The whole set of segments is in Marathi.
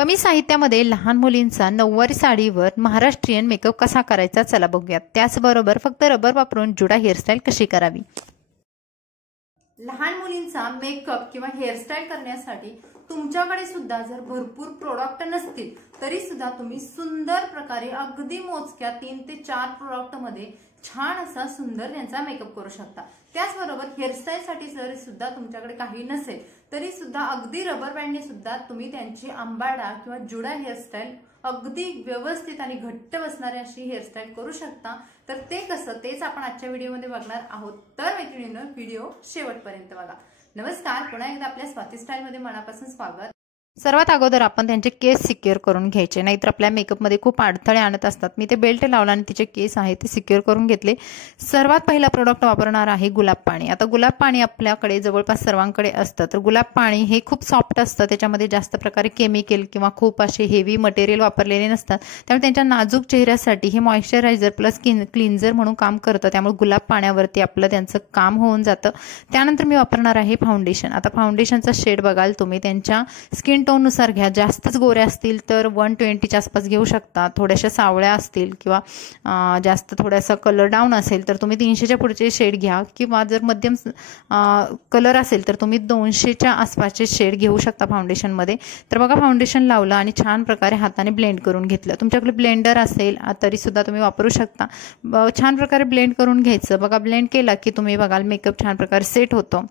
कमी साहित्यामध्ये लहान मुलींचा नऊवारी साडीवर महाराष्ट्रीयन मेकअप कसा करायचा चला बघूयात। त्याचबरोबर फक्त रबर वापरून जुडा हेअरस्टाईल कशी करावी। लहान मुलींचा मेकअप किंवा हेअरस्टाईल करण्यासाठी तुमच्याकडे सुद्धा जर भरपूर प्रोडक्ट नसतील तरी सुद्धा तुम्ही सुंदर प्रकारे अगदी मोजक्या 3 ते 4 प्रोडक्ट मध्ये छान असा सुंदर त्यांचा मेकअप करू शकता। त्याचबरोबर हेअरस्टाईल साठी जर सुद्धा तुमच्याकडे काही नसेल तरी सुद्धा अगदी रबर बँडने सुद्धा तुम्ही त्यांची आंबाडा किंवा जुडा हेअरस्टाईल अगदी व्यवस्थित आणि घट्ट बसणारी अशी हेअरस्टाईल करू शकता। तर ते कसं तेच आपण आजच्या व्हिडिओमध्ये बघणार आहोत। तर मैत्रिणींनो व्हिडिओ शेवटपर्यंत बघा। नमस्कार, पुन्हा एकदा आपल्या स्वाती स्टाईल मध्ये मनापासून स्वागत। सर्वात अगोदर आपण त्यांचे केस सिक्युअर करून घ्यायचे, नाहीतर आपल्या मेकअप मध्ये खूप अडथळे आणत असतात। मी ते बेल्ट लावला आणि तिचे केस आहे ते सिक्युअर करून घेतले। सर्वात पहिला प्रोडक्ट वापरणार आहे गुलाब पाणी। आता गुलाब पाणी आपल्याकडे जवळपास सर्वांकडे असतं, तर गुलाब पाणी हे खूप सॉफ्ट असतं, त्याच्यामध्ये जास्त प्रकारे केमिकल किंवा खूप असे हेवी मटेरियल वापरलेले नसतात, त्यामुळे त्यांच्या नाजूक चेहऱ्यासाठी हे मॉइश्चरायझर प्लस क्लीन्झर म्हणून काम करतं। त्यामुळे गुलाब पाण्यावरती आपलं त्यांचं काम होऊन जातं। त्यानंतर मी वापरणार आहे फाउंडेशन। आता फाउंडेशनचा शेड बघाल तुम्ही त्यांच्या स्किन टोन नुसार घ्या। जास्तच गोऱ्या असतील तर 120च्या आसपास घेऊ शकता, थोड्याशा सावळ्या असतील किंवा जास्त थोडासा कलर डाऊन असेल तर तुम्ही 300च्या पुढचे शेड घ्या, किंवा जर मध्यम कलर असेल तर तुम्ही 200च्या आसपासचे शेड घेऊ शकता फाउंडेशन मध्ये। तर बघा फाउंडेशन लावलं आणि छान प्रकारे हाताने ब्लेंड करून घेतलं। तुमच्याकडे ब्लेंडर असेल तरी सुद्धा तुम्ही वापरू शकता। छान प्रकारे ब्लेंड करून घ्यायचं। बघा ब्लेंड केला की तुम्ही बघाल मेकअप छान प्रकारे सेट होतो।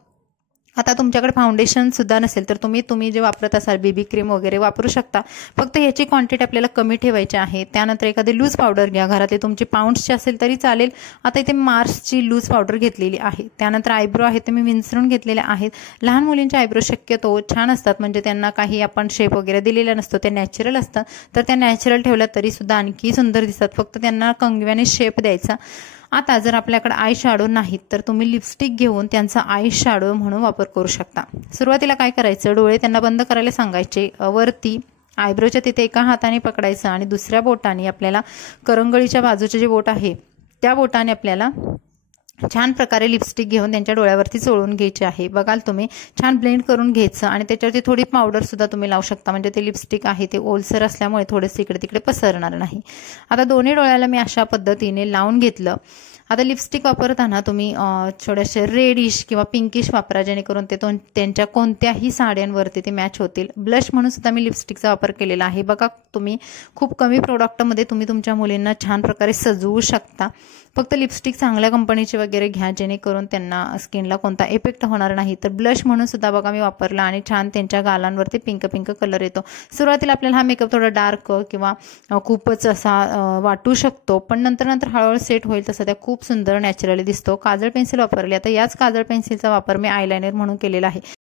आता तुमच्याकडे फाउंडेशन सुद्धा नसेल तर तुम्ही जे वापरत असाल बेबी क्रीम वगैरे वापरू शकता, फक्त ह्याची क्वांटिटी आपल्याला कमी ठेवायची आहे। त्यानंतर एखादी लूज पावडर घ्या, घरातले तुमची पाऊंड्सची असेल तरी चालेल। आता इथे मार्सची लूज पावडर घेतलेली आहे। त्यानंतर आयब्रो आहे ते मी विंचरून घेतलेले आहेत। लहान मुलींचे आयब्रो शक्यतो छान असतात, म्हणजे त्यांना काही आपण शेप वगैरे दिलेला नसतो, ते नॅचरल असतात, तर त्या नॅचरल ठेवल्या तरी सुद्धा आणखी सुंदर दिसतात, फक्त त्यांना कंगव्याने शेप द्यायचा। आता जर आपल्याकडे आय शॅडो नाहीत तर तुम्ही लिपस्टिक घेऊन त्यांचा आय शॅडो म्हणून वापर करू शकता। सुरुवातीला काय करायचं, डोळे त्यांना बंद करायला सांगायचे। वरती आयब्रोच्या तिथे एका हाताने पकडायचं आणि दुसऱ्या बोटाने आपल्याला करंगळीच्या बाजूचे जे बोट आहे त्या बोटाने आपल्याला छान प्रकारे लिपस्टिक घेऊन त्यांच्या डोळ्यावरती चोळून घ्यायचे आहे। बघाल तुम्ही छान ब्लेंड करून घ्यायचं आणि त्याच्यावरती थोडी पावडर सुद्धा तुम्ही लावू शकता, म्हणजे ते लिपस्टिक आहे ते ओलसर असल्यामुळे थोडेसे इकडे तिकडे पसरणार नाही। आता दोन्ही डोळ्याला मी अशा पद्धतीने लावून घेतलं। आता लिपस्टिक वापरताना तुम्ही थोडेसे रेडिश किंवा पिंकिश वापरा, जेणेकरून ते त्यांच्या कोणत्याही साड्यांवरती ते मॅच होतील। ब्लश म्हणून सुद्धा मी लिपस्टिकचा वापर केलेला आहे। बघा तुम्ही खूप कमी प्रोडक्टमध्ये तुम्ही तुमच्या मुलींना छान प्रकारे सजवू शकता। फक्त लिपस्टिक चांगल्या कंपनीचे वगैरे घ्या, जेणेकरून त्यांना स्किनला कोणता इफेक्ट होणार नाही। तर ब्लश म्हणून सुद्धा बघा मी वापरला आणि छान त्यांच्या गालांवरती पिंक पिंक कलर येतो। सुरुवातीला आपल्याला हा मेकअप थोडा डार्क किंवा खूपच असा वाटू शकतो, पण नंतर हळूहळू सेट होईल तसं त्या खूप सुंदर नॅचरली दिसतो। काजळ पेन्सिल वापरली। आता याच काजळ पेन्सिलचा वापर मी आयलायनर म्हणून केलेला आहे।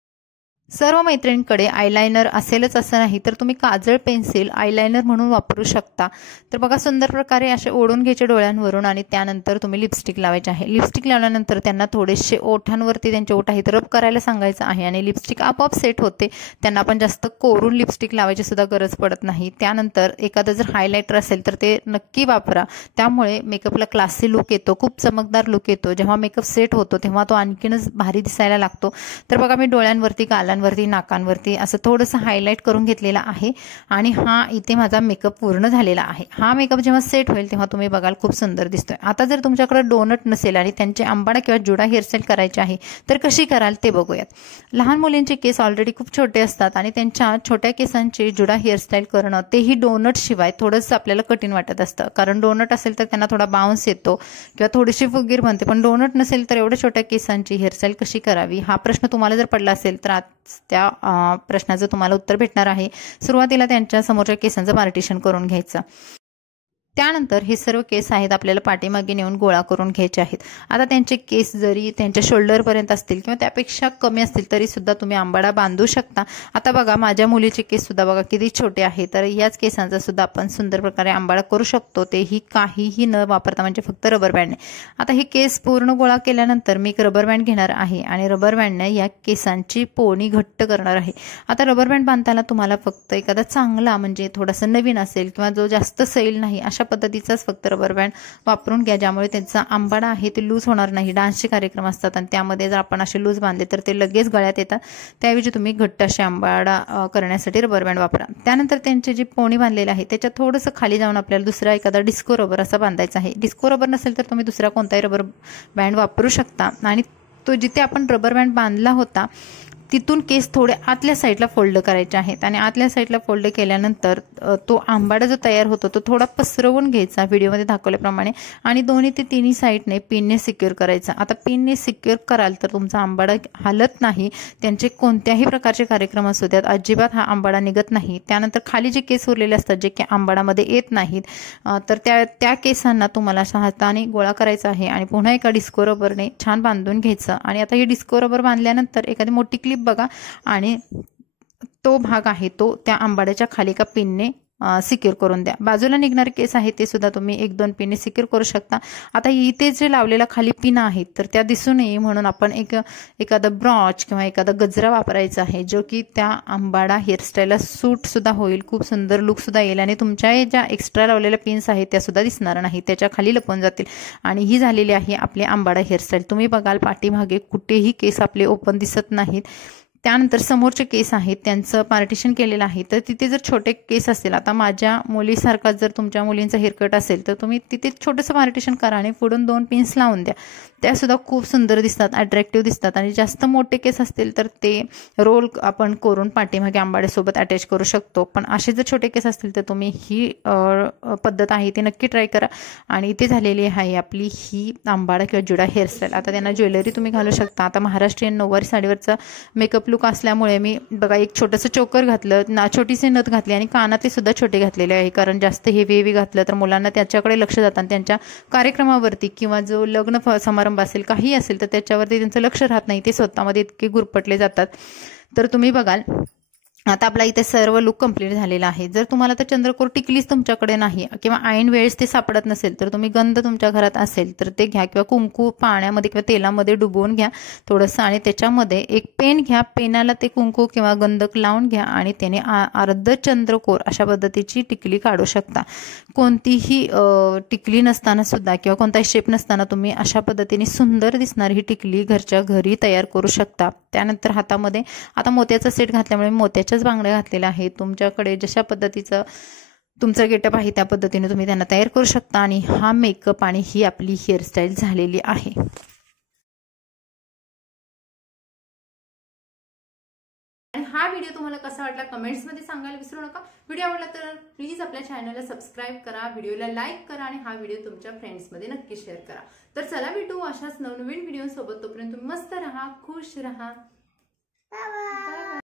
सर्व मैत्रिणींकडे आयलायनर असेलच असं नाही, तर तुम्ही काजळ पेन्सिल आयलायनर म्हणून वापरू शकता। तर बघा सुंदर प्रकारे असे ओढून घ्यायचे डोळ्यांवरून आणि त्यानंतर तुम्ही लिपस्टिक लावायचे आहे। लिपस्टिक लावल्यानंतर त्यांना थोडेसे ओठांवरती त्यांचे ओठ आहेत रब करायला सांगायचं आहे आणि लिपस्टिक आपोआप सेट होते। त्यांना आपण जास्त कोरून लिपस्टिक लावायची सुद्धा गरज पडत नाही। त्यानंतर एखादं जर हायलायटर असेल तर ते नक्की वापरा, त्यामुळे मेकअपला क्लासी लुक येतो, खूप चमकदार लुक येतो। जेव्हा मेकअप सेट होतो तेव्हा तो आणखीनच भारी दिसायला लागतो। तर बघा मी डोळ्यांवरती वरती नाकांवरती असं थोडंसं हायलाइट करून घेतलेला आहे आणि हा इथे माझा मेकअप पूर्ण झालेला आहे। हा मेकअप जेव्हा सेट होईल तेव्हा तुम्ही बघाल खूप सुंदर दिसतोय। आता जर तुमच्याकडे डोनट नसेल आणि त्यांचे आंबाडा किंवा जुडा हेअरस्टाईल करायची आहे तर कशी कराल ते बघूयात। लहान मुलींचे केस ऑलरेडी खूप छोटे असतात आणि त्यांच्या छोट्या केसांची जुडा हेअरस्टाईल करणं तेही डोनट शिवाय थोडंसं आपल्याला कठीण वाटत असतं, कारण डोनट असेल तर त्यांना थोडा बाउन्स येतो किंवा थोडीशी फुगीर बनते, पण डोनट नसेल तर एवढ्या छोट्या केसांची हेअरस्टाईल कशी करावी हा प्रश्न तुम्हाला जर पडला असेल तर त्या प्रश्नाचं तुम्हाला उत्तर भेटणार आहे। सुरुवातीला त्यांच्या समोरच्या केसांचं पार्टिशन करून घ्यायचं। त्यानंतर हे सर्व केस आहेत आपल्याला पाठीमागे नेऊन गोळा करून घ्यायचे आहेत। आता त्यांचे केस जरी त्यांच्या शोल्डर पर्यंत असतील किंवा त्यापेक्षा कमी असतील तरी सुद्धा तुम्ही आंबाडा बांधू शकता। आता बघा माझ्या मुलीचे केस सुद्धा बघा किती छोटे आहे, तर याच केसांचा सुद्धा आपण सुंदर प्रकारे आंबाडा करू शकतो, तेही काहीही न वापरता, म्हणजे फक्त रबर बँडने। आता हे केस पूर्ण गोळा केल्यानंतर मी एक रबर बँड घेणार आहे आणि रबर बँडने या केसांची पोणी घट्ट करणार आहे। आता रबर बँड बांधताना तुम्हाला फक्त एखादा चांगला म्हणजे थोडासा नवीन असेल किंवा जो जास्त सैल नाही अशा पद्धतीचाच फक्त रबर बँड वापरून घ्या, ज्यामुळे त्यांचा आंबाडा आहे ते लूज होणार नाही. डान्सचे कार्यक्रम असतात आणि त्यामध्ये जर आपण असे लूज बांधले तर ते लगेच गळ्यात येतात. त्याऐवजी तुम्ही घट्ट असे आंबाडा करण्यासाठी रबर बँड वापरा. त्यानंतर त्यांची जी पोणी बांधलेली आहे त्याच्यात थोडंसं खाली जाऊन आपल्याला दुसरा एखादा डिस्को रबर असा बांधायचा आहे. डिस्को रबर नसेल तर तुम्ही दुसरा कोणताही रबर बँड वापरू शकता आणि तो जिथे आपण रबर बँड बांधला होता तिथून केस थोडे आतल्या साईडला फोल्ड करायचे आहेत आणि आतल्या साईडला फोल्ड केल्यानंतर तो आंबाडा जो तयार होतो तो थोडा पसरवून घ्यायचा व्हिडिओमध्ये दाखवल्याप्रमाणे आणि दोन्ही ते तिन्ही साईडने पिनने सिक्युअर करायचा. आता पिनने सिक्युअर कराल तर तुमचा आंबाडा हालत नाही. त्यांचे कोणत्याही प्रकारचे कार्यक्रम असू द्यात अजिबात हा आंबाडा निघत नाही. त्यानंतर खाली जे केस उरलेले असतात जे की आंबाडामध्ये येत नाहीत तर त्या केसांना तुम्हाला अशा हाताने गोळा करायचा आहे आणि पुन्हा एका डिस्को रबरने छान बांधून घ्यायचं. आणि आता हे डिस्को रबर बांधल्यानंतर एखादी मोठी क्लिप बघा आणि तो भाग आहे तो त्या आंबाड्याच्या खाली एका पिनने सिक्युअर करून द्या. बाजूला निघणारे केस आहे ते सुद्धा तुम्ही 1-2 पिनने सिक्युअर करू शकता. आता इथे जे लावलेला खाली पिन आहेत तर त्या दिसू नये म्हणून आपण एखादा ब्रॉच किंवा एखादा गजरा वापरायचा आहे जो की त्या आंबाडा हेअरस्टाईलला सूट सुद्धा होईल. खूप सुंदर लुक सुद्धा येईल आणि तुमच्या ज्या एक्स्ट्रा लावलेल्या पिन्स आहेत त्या सुद्धा दिसणार नाही, त्याच्या खाली लपवून जातील. आणि ही झालेली आहे आपली आंबाडा हेअरस्टाईल. तुम्ही बघाल पाठीमागे कुठेही केस आपले ओपन दिसत नाहीत. त्यानंतर समोरचे केस आहेत त्यांचं पार्टिशन केलेलं आहे तर तिथे जर छोटे केस असतील, आता माझ्या मुलीसारखा जर तुमच्या मुलींचा हेअरकट असेल तर तुम्ही तिथे छोटंसं पार्टिशन करा आणि पुढून 2 पिन्स लावून द्या. त्यासुद्धा खूप सुंदर दिसतात, अट्रॅक्टिव्ह दिसतात. आणि जास्त मोठे केस असतील तर ते रोल आपण करून पाठीमागे आंबाड्यासोबत अटॅच करू शकतो. पण असे जर छोटे केस असतील तर तुम्ही ही पद्धत आहे ती नक्की ट्राय करा. आणि इथे झालेली आहे आपली ही आंबाडा किंवा जुडा हेअरस्टाईल. आता त्यांना ज्वेलरी तुम्ही घालू शकता. आता महाराष्ट्रीयन नऊवारी साडीवरचा मेकअप लुक असल्यामुळे मी बघा एक छोटंसं चोकर घातलं, छोटीशी नथ घातली आणि कानातले सुद्धा छोटे घातलेले आहे. कारण जास्त हेवी घातलं तर मुलांना त्याच्याकडे लक्ष जातं आणि त्यांच्या कार्यक्रमावरती किंवा जो लग्न समारंभ असेल काही असेल तर त्याच्यावरती त्यांचं लक्ष राहत नाही, ते स्वतःमध्ये इतके गुरपटले जातात. तर तुम्ही बघाल आता आपला इथे सर्व लुक कंप्लीट झालेला आहे. जर तुम्हाला तर चंद्रकोर टिकलीच तुमच्याकडे नाही किंवा ऐन वेळेस ते सापडत नसेल तर तुम्ही गंध तुमच्या घरात असेल तर ते घ्या किंवा कुंकू पाण्यामध्ये किंवा तेलामध्ये डुबवून घ्या थोडंसं आणि त्याच्यामध्ये एक पेन घ्या, पेनाला ते कुंकू किंवा गंधक लावून घ्या आणि त्याने अर्ध चंद्रकोर अशा पद्धतीची टिकली काढू शकता. कोणतीही टिकली नसताना सुद्धा किंवा कोणताही शेप नसताना तुम्ही अशा पद्धतीने सुंदर दिसणारी ही टिकली घरच्या घरी तयार करू शकता. त्यानंतर हातामध्ये आता मोत्याचा सेट घातल्यामुळे मोत्याच्या बांगड्या घातलेल्या आहेत. तुमच्याकडे जशा पद्धतीचं तुमचं गेटअप आहे त्या पद्धतीने तुम्ही त्यांना तयार करू शकता. आणि हा मेकअप आणि ही आपली हेअरस्टाईल झालेली आहे. आणि हा व्हिडिओ तुम्हाला कसा वाटला कमेंट्समध्ये सांगायला विसरू नका. व्हिडिओ आवडला तर प्लीज आपल्या चॅनलला सबस्क्राईब करा, व्हिडिओला लाईक करा आणि हा व्हिडिओ तुमच्या फ्रेंड्समध्ये नक्की शेअर करा. तर चला भेटू अशाच नवनवीन व्हिडिओ सोबत. तोपर्यंत तुम्ही मस्त राहा, खुश राहा.